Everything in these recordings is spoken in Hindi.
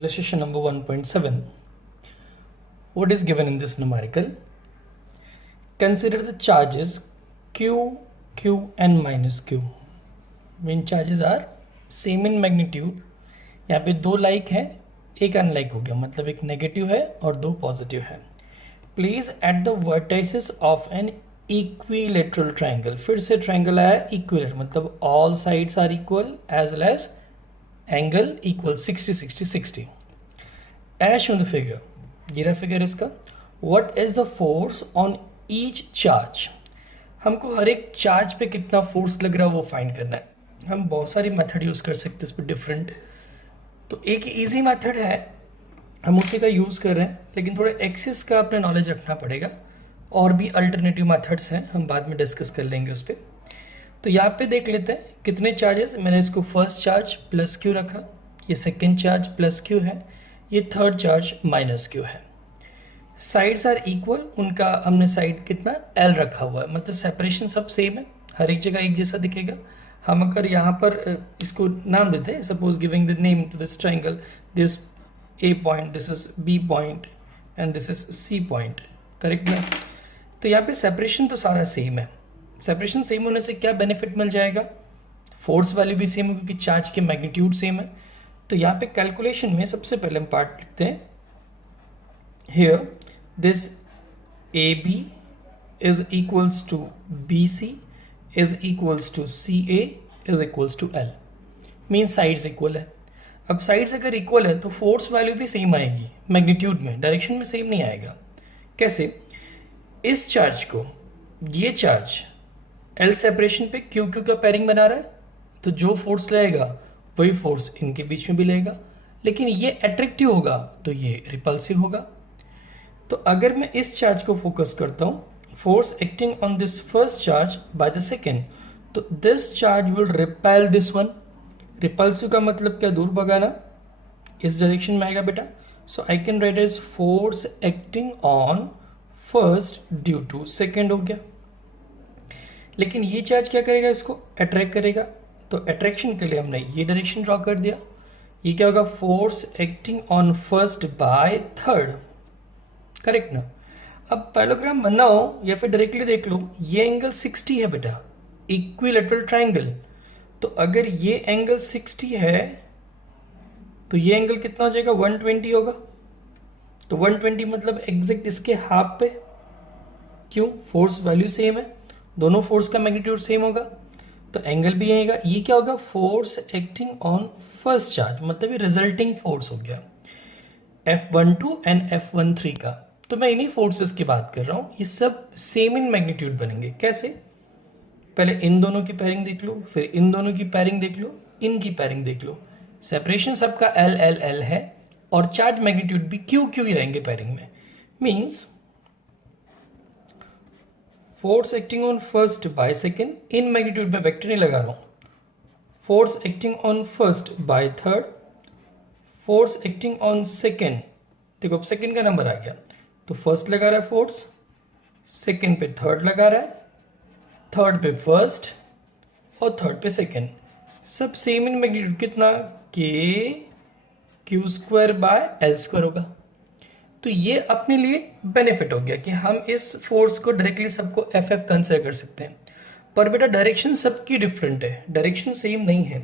Illustration number 1.7. What is given in this numerical? Consider the charges Q, Q and minus Q. When charges are same in magnitude, यहाँ पे दो लाइक है, एक अनलाइक हो गया, मतलब एक नेगेटिव है और दो पॉजिटिव है. Place at the vertices of an equilateral triangle. फिर से ट्राइंगल आया इक्विलेटरल, मतलब all sides are equal as well as angle equal 60 60 60 as shown the figure. ये रहा फिगर इसका. What is the force on each charge? हमको हर एक चार्ज पे कितना फोर्स लग रहा है वो फाइंड करना है. हम बहुत सारी मेथड यूज़ कर सकते हैं इस पर डिफरेंट. तो एक इजी मेथड है, हम उसी का यूज़ कर रहे हैं, लेकिन थोड़ा एक्सिस का अपना नॉलेज रखना पड़ेगा. और भी अल्टरनेटिव मेथड्स हैं, हम बाद में डिस्कस कर लेंगे उस पर. तो यहाँ पे देख लेते हैं कितने चार्जेस. मैंने इसको फर्स्ट चार्ज प्लस क्यू रखा, ये सेकेंड चार्ज प्लस क्यू है, ये थर्ड चार्ज माइनस क्यू है. साइड्स आर इक्वल, उनका हमने साइड कितना एल रखा हुआ है, मतलब सेपरेशन सब सेम है, हर एक जगह एक जैसा दिखेगा. हम अगर यहाँ पर इसको नाम देते हैं, suppose giving the name to this triangle, this A point, this is B point and this is C point, correct ना. तो यहाँ पे सेपरेशन तो सारा सेम है. सेपरेशन सेम होने से क्या बेनिफिट मिल जाएगा? फोर्स वैल्यू भी सेम है क्योंकि चार्ज के मैग्नीट्यूड सेम है. तो यहाँ पे कैलकुलेशन में सबसे पहले हम पार्ट लिखते हैं. Here this A B is equals to B C is equals to C A is equals to L. Mean sides equal है. अब साइड्स अगर इक्वल है तो फोर्स वैल्यू भी सेम आएगी मैग्नीट्यूड में, डायरेक्शन में सेम नहीं आएगा. कैसे? इस चार्ज को, ये चार्ज एल सेपरेशन पे क्यू क्यू का पेयरिंग बना रहा है, तो जो फोर्स लगेगा वही फोर्स इनके बीच में भी लगेगा, लेकिन ये अट्रैक्टिव होगा तो ये रिपल्सिव होगा. तो अगर मैं इस चार्ज को फोकस करता हूँ, force acting on this first charge by the second, तो this charge will repel this one. Repulsive का मतलब क्या? दूर भगाना. इस डायरेक्शन में आएगा बेटा. So I can write as force acting on first due to second हो गया. लेकिन ये चार्ज क्या करेगा? इसको अट्रैक्ट करेगा. तो अट्रैक्शन के लिए हमने ये डायरेक्शन ड्रॉ कर दिया. ये क्या होगा? Force acting on first by third, correct ना. अब पैरेललोग्राम बनना हो या फिर डायरेक्टली देख लो, ये एंगल 60 है बेटा, इक्विलेटरल ट्राइंगल. तो अगर ये एंगल 60 है तो ये एंगल कितना हो जाएगा? 120 होगा. तो 120 मतलब एग्जैक्ट इसके हाफ पे. क्यों? फोर्स वैल्यू सेम है, दोनों फोर्स का मैग्नीट्यूड सेम होगा, तो एंगल भी आएगा. ये क्या होगा? Force acting on first charge, मतलब ये रिजल्टिंग फोर्स हो गया F12 एंड F13 का. तो मैं इन्हीं फोर्सेस की बात कर रहा हूँ. ये सब सेम इन मैग्नीट्यूड बनेंगे. कैसे? पहले इन दोनों की पेयरिंग देख लो, फिर इन दोनों की पेयरिंग देख लो, इनकी पेयरिंग देख लो. सेपरेशन सबका L L L है और चार्ज मैग्नीट्यूड भी Q Q ही रहेंगे पेयरिंग में. Means force acting on first by second, in magnitude में वेक्टर नहीं लगा रहा हूँ. Force acting on first by third, force acting on second. देखो अब सेकेंड का नंबर आ गया तो फर्स्ट लगा रहा है फोर्स, सेकेंड पे थर्ड लगा रहा है, थर्ड पे फर्स्ट और थर्ड पे सेकेंड. सब सेम इन मैग्नीट्यूड. कितना? के Q square by L square होगा. तो ये अपने लिए बेनिफिट हो गया कि हम इस फोर्स को डायरेक्टली सबको एफ एफ कंसिडर कर सकते हैं. पर बेटा डायरेक्शन सबकी डिफरेंट है, डायरेक्शन सेम नहीं है.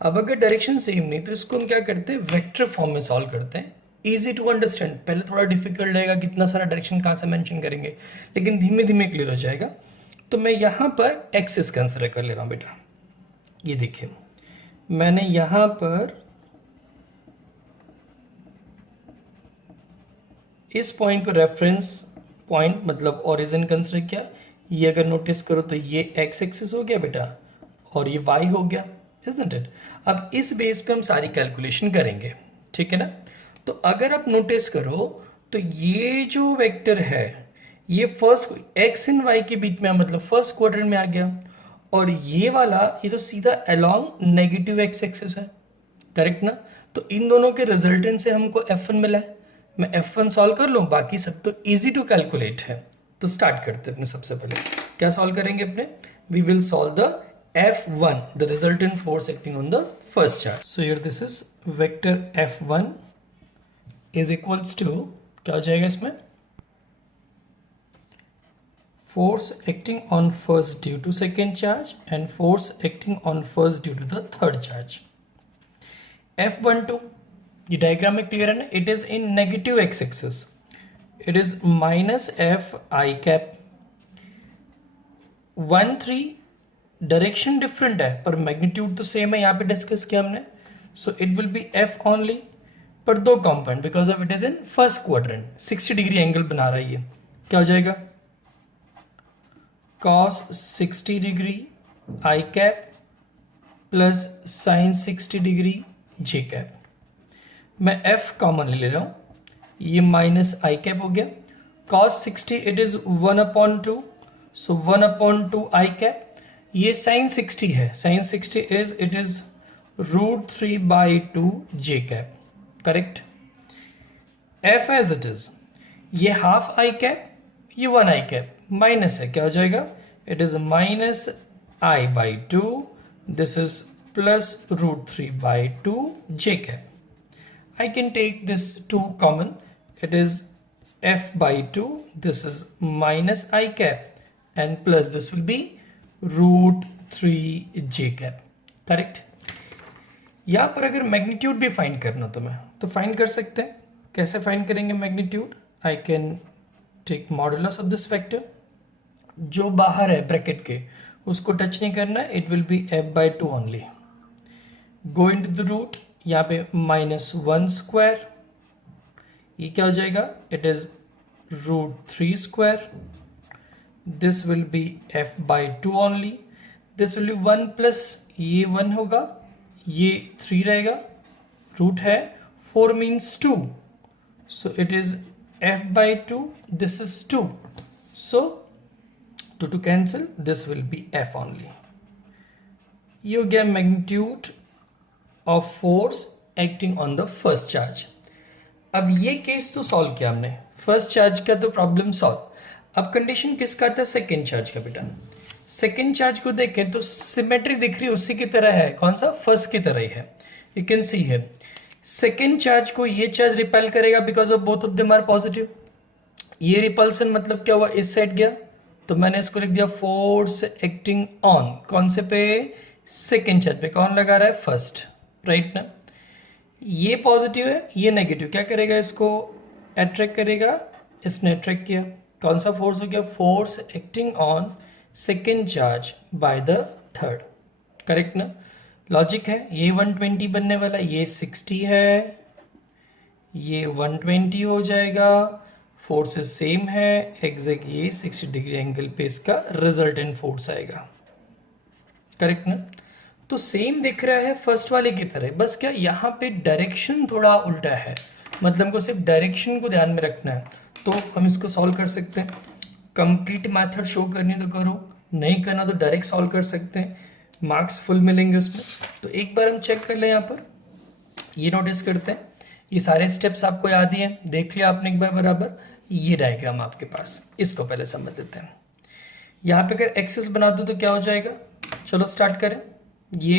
अब अगर डायरेक्शन सेम नहीं तो इसको हम क्या करते हैं? वेक्टर फॉर्म में सॉल्व करते हैं. Easy to understand. पहले थोड़ा डिफिकल्ट रहेगा, कितना सारा डायरेक्शन कहाँ से मेंशन करेंगे, लेकिन धीमे धीमे क्लियर हो जाएगा. तो मैं यहाँ पर एक्सिस कंसिडर कर ले रहा हूँ बेटा. ये देखिए, मैंने यहाँ पर इस पॉइंट को रेफरेंस पॉइंट मतलब ओरिजिन कंसिडर किया. ये अगर नोटिस करो तो ये एक्स एक्सिस हो गया बेटा और ये वाई हो गया, इजंट इट. अब इस बेस पे हम सारी कैलकुलेशन करेंगे, ठीक है ना. तो अगर आप नोटिस करो तो ये जो वेक्टर है ये फर्स्ट एक्स एंड वाई के बीच में, मतलब फर्स्ट क्वाड्रेंट में आ गया. और ये वाला ये तो सीधा अलोंग नेगेटिव एक्स एक्सिस है, करेक्ट ना. तो इन दोनों के रिजल्टेंट से हमको F1 मिला है. मैं F1 सॉल्व कर लूँ, बाकी सब तो इजी टू कैलकुलेट है. तो स्टार्ट करते हैं अपने. सबसे पहले क्या सॉल्व करेंगे अपने? We will solve the F1, the resultant force acting on the first charge. So here this is vector F1 is equals to क्या हो जाएगा इसमें, force acting on first due to second charge and force acting on first due to the third charge. F12 ये डायग्राम में क्लियर है ना, it is in negative X axis, it is minus F I cap. 1 3 direction different है पर मैग्नीट्यूड तो सेम है, यहाँ पे डिस्कस किया हमने। So it will B F only, पर दो component because of it is in first quadrant, 60 degree angle बना रहा है ये। क्या हो जाएगा, cos 60 degree I cap plus sign 60 degree J cap. मैं f कॉमन ले रहा हूं, ये माइनस आई कैप हो गया। cos 60 it is 1/2, so 1/2 I cap. ये sin 60 है, sin 60 is it is √3/2 J cap, correct. f as it is, ये हाफ आई कैप, ये 1 आई कैप, माइनस है, क्या हो जाएगा, it is minus I/2, this is plus √3/2 J cap. I can take this 2 common, it is f/2, this is minus I cap and plus this will be √3 j cap, correct. यहाँ पर अगर मैग्नीट्यूड भी फाइंड करना तो फाइंड कर सकते हैं। कैसे फाइंड करेंगे magnitude, I can take modulus of this vector, जो बाहर है ब्रैकेट के उसको टच नहीं करना है, it will be f/2 only. Go into the root, यहाँ पे -1², ये क्या हो जाएगा, it is √3², this will be f/2 only, this will be 1 plus ये 1 होगा, ये 3 रहेगा, रूट है 4 means 2, so it is f/2, this is 2, so 2 cancel, this will be f only. ये हो गया magnitude of force acting on the first charge. अब ये केस तो सॉल्व किया हमने, फर्स्ट चार्ज का तो प्रॉब्लम सॉल्व। अब कंडीशन किसका था, सेकेंड चार्ज का बेटा। सेकेंड चार्ज को देखें तो सिमेट्री दिख रही है उसी की तरह है, कौन सा, फर्स्ट की तरह ही है। यू कैन सी है सेकेंड चार्ज को ये चार्ज रिपेल करेगा because of both of them are positive. ये रिपल्सन मतलब क्या हुआ, इस साइड गया, तो मैंने इसको लिख दिया फोर्स एक्टिंग ऑन, कौन से पे, सेकेंड चार्ज पे। कौन लगा रहा है, फर्स्ट, राइट ना। ये पॉजिटिव है, ये नेगेटिव, क्या करेगा, इसको अट्रैक्ट करेगा, इसने अट्रैक्ट किया, कौन सा फोर्स हो गया, force acting on second charge by the third, correct ना। लॉजिक है, ये 120 बनने वाला, ये 60 है, ये 120 हो जाएगा, फोर्सेस सेम है, एग्जैक्ट ये 60 डिग्री एंगल पे इसका रिजल्टेंट फोर्स आएगा, करेक्ट ना। तो सेम दिख रहा है फर्स्ट वाले की तरह, बस क्या यहाँ पे डायरेक्शन थोड़ा उल्टा है, मतलब हमको सिर्फ डायरेक्शन को ध्यान में रखना है। तो हम इसको सॉल्व कर सकते हैं, कंप्लीट मेथड शो करनी तो करो, नहीं करना तो डायरेक्ट सॉल्व कर सकते हैं, मार्क्स फुल मिलेंगे उसमें। तो एक बार हम चेक कर लें, यहाँ पर ये नोटिस करते हैं, ये सारे स्टेप्स आपको याद ही हैं, देख लिया आपने एक बार बराबर। ये डायग्राम आपके पास, इसको पहले समझ लेते हैं। यहाँ पे अगर एक्सेस बना दूँ तो क्या हो जाएगा, चलो स्टार्ट करें। ये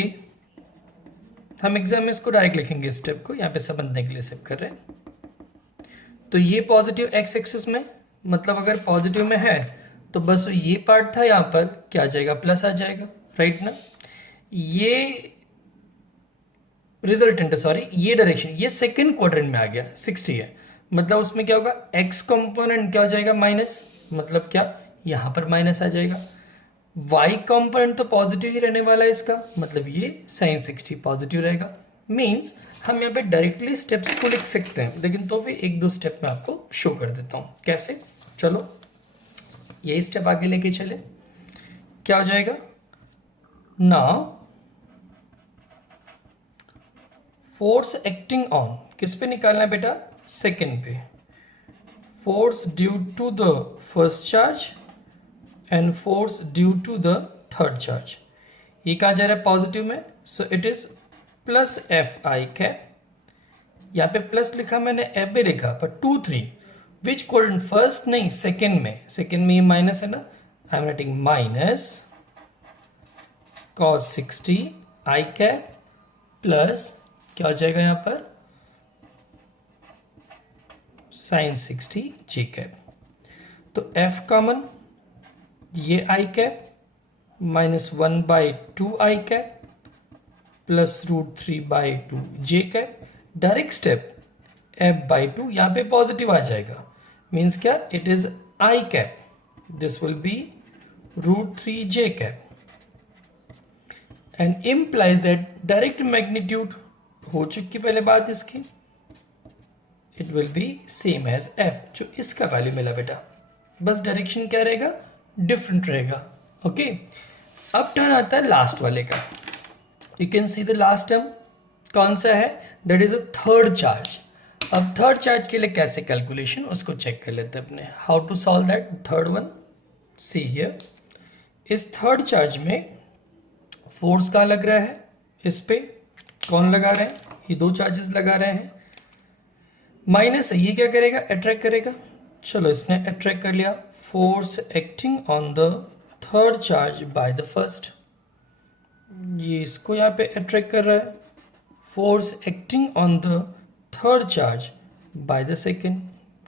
हम एग्जाम में इसको डायरेक्ट लिखेंगे स्टेप को, यहाँ पे समझने के लिए सेव कर रहे हैं। तो ये पॉजिटिव एक्स एक्सिस में, मतलब अगर पॉजिटिव में है तो बस ये पार्ट था, यहाँ पर क्या आ जाएगा, प्लस आ जाएगा, राइट ना। ये रिजल्टेंट, सॉरी ये डायरेक्शन, ये सेकेंड क्वाड्रेंट में आ गया, 60 है, मतलब उसमें क्या होगा, एक्स कंपोनेंट क्या हो जाएगा, माइनस, मतलब क्या, यहाँ पर माइनस आ जाएगा। y कंपोनेंट तो पॉजिटिव ही रहने वाला है इसका, मतलब ये sin 60 पॉजिटिव रहेगा। मींस हम यहाँ पे डायरेक्टली स्टेप्स को लिख सकते हैं, लेकिन तो फिर एक दो स्टेप में आपको शो कर देता हूँ कैसे। चलो यही स्टेप आगे लेके चले, क्या हो जाएगा, नाउ फोर्स एक्टिंग ऑन किस पे निकालना है बेटा, सेकेंड पे, force due to the first charge and force due to the third charge. ये कहाँ जा रहा है, पॉजिटिव में, so it is plus F I cap. यहाँ पे प्लस लिखा मैंने, एफ भी लिखा, पर 2 3 विच क्वाड्रेंट, फर्स्ट नहीं सेकेंड में, सेकेंड में ये माइनस है ना, I am writing minus cos 60 I cap plus क्या हो जाएगा यहाँ पर साइन 60 जे कैप। तो एफ कॉमन, ये आई cap minus 1/2 I cap plus √3/2 J cap. Direct step f/2, यहाँ पे पॉजिटिव आ जाएगा, मीन्स क्या, it is I cap, this will B √3 J cap and implies that direct magnitude हो चुकी पहले बात इसकी, it will be same as F, जो इसका वैल्यू मिला बेटा, बस डायरेक्शन क्या रहेगा, डिफरेंट रहेगा। ओके, अब टर्न आता है लास्ट वाले का। You can see the last term कौन सा है, that is a third charge. अब थर्ड चार्ज के लिए कैसे कैलकुलेशन, उसको चेक कर लेते हैं अपने, how to solve that third one. See here, इस थर्ड चार्ज में फोर्स कहाँ लग रहा है, इस पे कौन लगा रहे हैं, ये दो चार्जेस लगा रहे हैं, माइनस है, ये क्या करेगा, अट्रैक्ट करेगा। चलो इसने अट्रैक्ट कर लिया, force acting on the third charge by the first, ये इसको यहाँ पे अट्रैक्ट कर रहा है, force acting on the third charge by the second,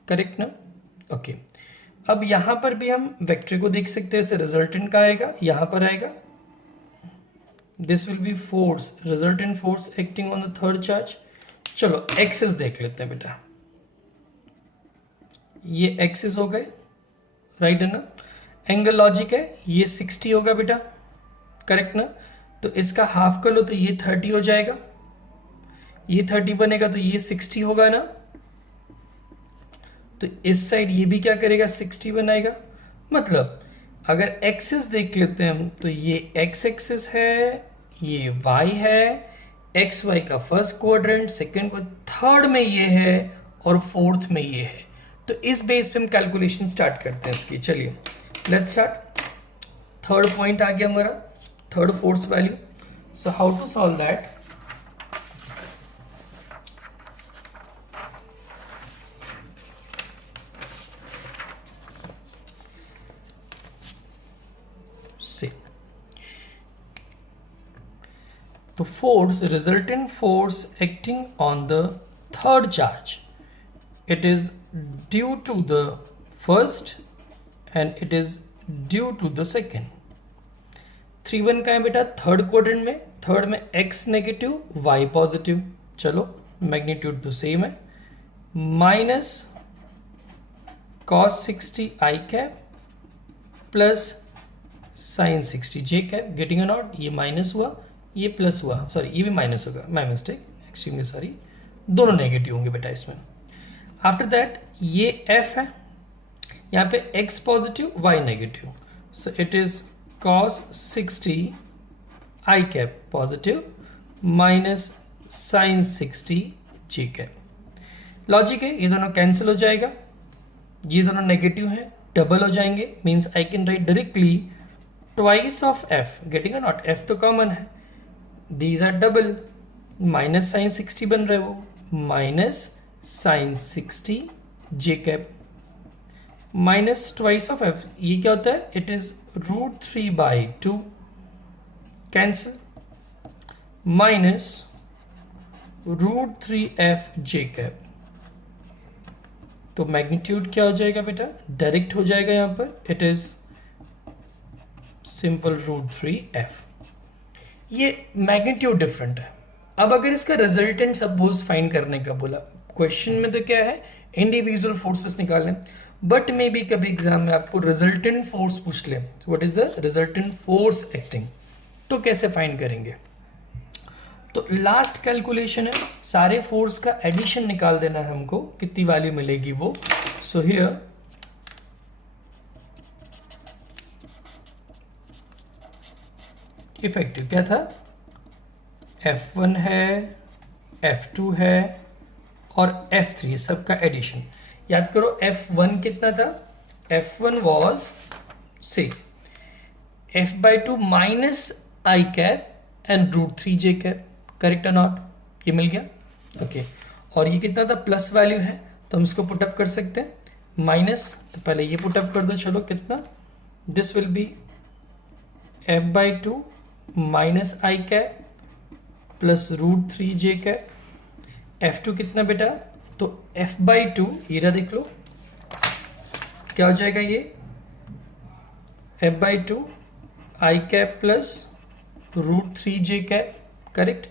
correct ना। ओके, अब यहाँ पर भी हम वेक्टर को देख सकते हैं, रिजल्टेंट का आएगा, यहाँ पर आएगा, this will B force, resultant force acting on the third charge. चलो एक्सेस देख लेते हैं बेटा, ये एक्सेस हो गए, राइट है ना, एंगल लॉजिक है, ये 60 होगा बेटा, करेक्ट ना। तो इसका हाफ कर लो तो ये 30 हो जाएगा, ये 30 बनेगा तो ये 60 होगा ना, तो इस साइड ये भी क्या करेगा, 60 बनाएगा। मतलब अगर एक्सिस देख लेते हैं हम, तो ये एक्स एक्सिस है, ये वाई है, एक्स वाई का फर्स्ट क्वाड्रेंट, सेकंड को, थर्ड में ये है और फोर्थ में ये है। तो इस बेस पे हम कैलकुलेशन स्टार्ट करते हैं इसकी। चलिए लेट्स स्टार्ट। थर्ड पॉइंट आ गया हमारा, third force value. So how to solve that, तो force, resultant force acting on the third charge, it is due to the first and it is due to the second। 3-1 का है बेटा, थर्ड क्वाड्रेंट में, थर्ड में x नेगेटिव y पॉजिटिव, चलो मैग्नीट्यूड तो सेम है, minus cos 60 i cap plus sign 60 j cap, getting a not, ये माइनस हुआ, ये प्लस हुआ, सॉरी ये भी माइनस होगा, माय मिस्टेक, एक्सट्रीमली सॉरी, दोनों नेगेटिव होंगे बेटा इसमें। आफ्टर दैट ये f है, यहाँ पे x positive y negative, so it is cos 60 i cap positive minus sine 60 j cap. Logic है, ये दोनों कैंसिल हो जाएगा, ये दोनों नेगेटिव है, डबल हो जाएंगे, means I can write directly twice of f, getting a not, f तो कॉमन है, these are double, minus sine 60 बन रहे वो, minus sine 60 J cap minus twice of F, ये क्या होता है, it is √3/2 cancel, minus √3f J cap. तो मैग्नीट्यूड क्या हो जाएगा बेटा, डायरेक्ट हो जाएगा यहां पर, इट इज सिंपल √3f। ये मैग्नीट्यूड डिफरेंट है। अब अगर इसका रिजल्टेंट सपोज फाइंड करने का बोला, क्वेश्चन में तो क्या है, इंडिविजुअल फोर्सेस निकालें, बट मे बी कभी एग्जाम में आपको रिजल्टेंट फोर्स पूछ ले, what is the resultant force acting, तो कैसे फाइंड करेंगे। तो लास्ट कैलकुलेशन है, सारे फोर्स का एडिशन निकाल देना है हमको, कितनी वैल्यू मिलेगी वो। सो हियर इफेक्टिव क्या था, F1 है, F2 है और F3, सबका एडिशन। याद करो F1 कितना था, F1 वॉज से f/2 minus I cap and √3 J cap, correct है नॉट, ये मिल गया, ओके। और ये कितना था, प्लस वैल्यू है तो हम इसको पुटअप कर सकते हैं, माइनस, तो पहले ये पुटअप कर दो, चलो कितना, this will be f/2 minus I cap plus √3 J cap. F2 कितना बेटा, तो f/2 ये देख लो क्या हो जाएगा, ये f/2 i cap plus √3j cap, correct.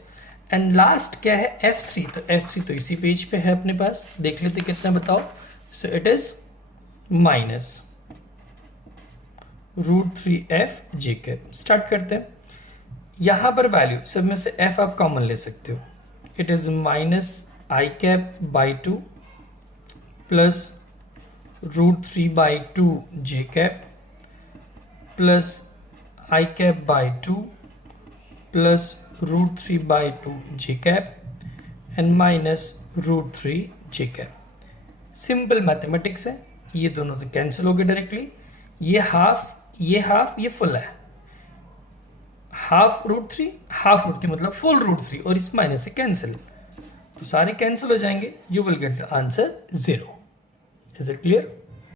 And last क्या है f3, तो f3 तो इसी पेज पे है अपने पास, देख लेते कितना बताओ। सो it is minus √3f j cap. Start करते हैं। यहां पर वैल्यू सब में से f आप कॉमन ले सकते हो, it is minus i cap by 2 plus √3/2 j cap plus i cap by 2 plus √3/2 j cap and minus √3 j cap. Simple mathematics है, ये दोनों तो कैंसिल हो गए डायरेक्टली। ये हाफ ये फुल है, हाफ √3 मतलब फुल √3 और इस माइनस से कैंसिल, तो सारे कैंसिल हो जाएंगे। You will get the answer 0। Is it clear?